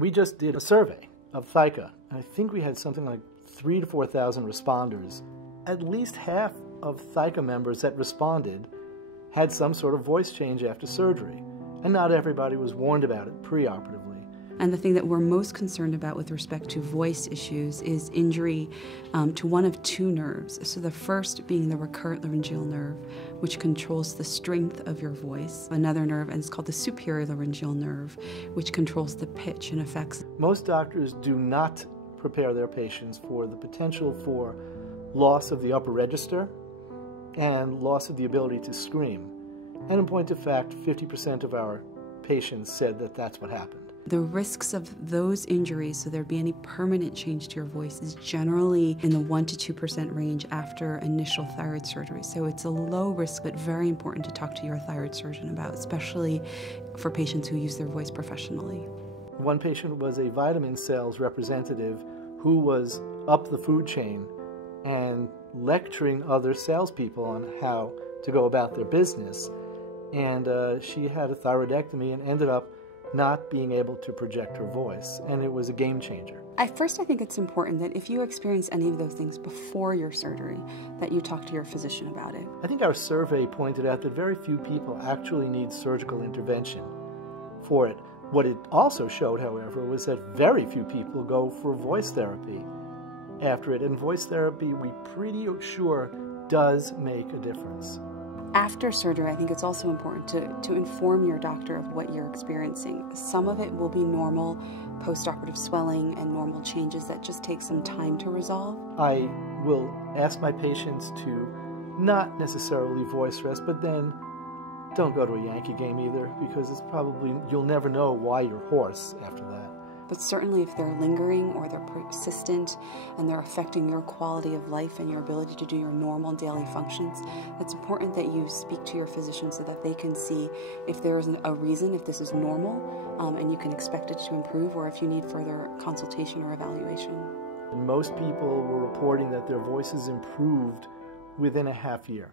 We just did a survey of THYCA, and I think we had something like 3,000 to 4,000 responders. At least half of THYCA members that responded had some sort of voice change after surgery, and not everybody was warned about it preoperatively. And the thing that we're most concerned about with respect to voice issues is injury to one of two nerves. So the first being the recurrent laryngeal nerve, which controls the strength of your voice. Another nerve, and it's called the superior laryngeal nerve, which controls the pitch and affects. Most doctors do not prepare their patients for the potential for loss of the upper register and loss of the ability to scream. And in point of fact, 50% of our patients said that that's what happened. The risks of those injuries, so there'd be any permanent change to your voice, is generally in the 1% to 2% range after initial thyroid surgery. So it's a low risk, but very important to talk to your thyroid surgeon about, especially for patients who use their voice professionally. One patient was a vitamin sales representative who was up the food chain and lecturing other salespeople on how to go about their business. And she had a thyroidectomy and ended up not being able to project her voice, and it was a game changer. At first, I think it's important that if you experience any of those things before your surgery, that you talk to your physician about it. I think our survey pointed out that very few people actually need surgical intervention for it. What it also showed, however, was that very few people go for voice therapy after it, and voice therapy, we're pretty sure, does make a difference. After surgery, I think it's also important to inform your doctor of what you're experiencing. Some of it will be normal post-operative swelling and normal changes that just take some time to resolve. I will ask my patients to not necessarily voice rest, but then don't go to a Yankee game either, because it's probably, you'll never know why you're hoarse after that. But certainly if they're lingering or they're persistent and they're affecting your quality of life and your ability to do your normal daily functions, it's important that you speak to your physician so that they can see if there is a reason, if this is normal, and you can expect it to improve, or if you need further consultation or evaluation. Most people were reporting that their voices improved within a half year.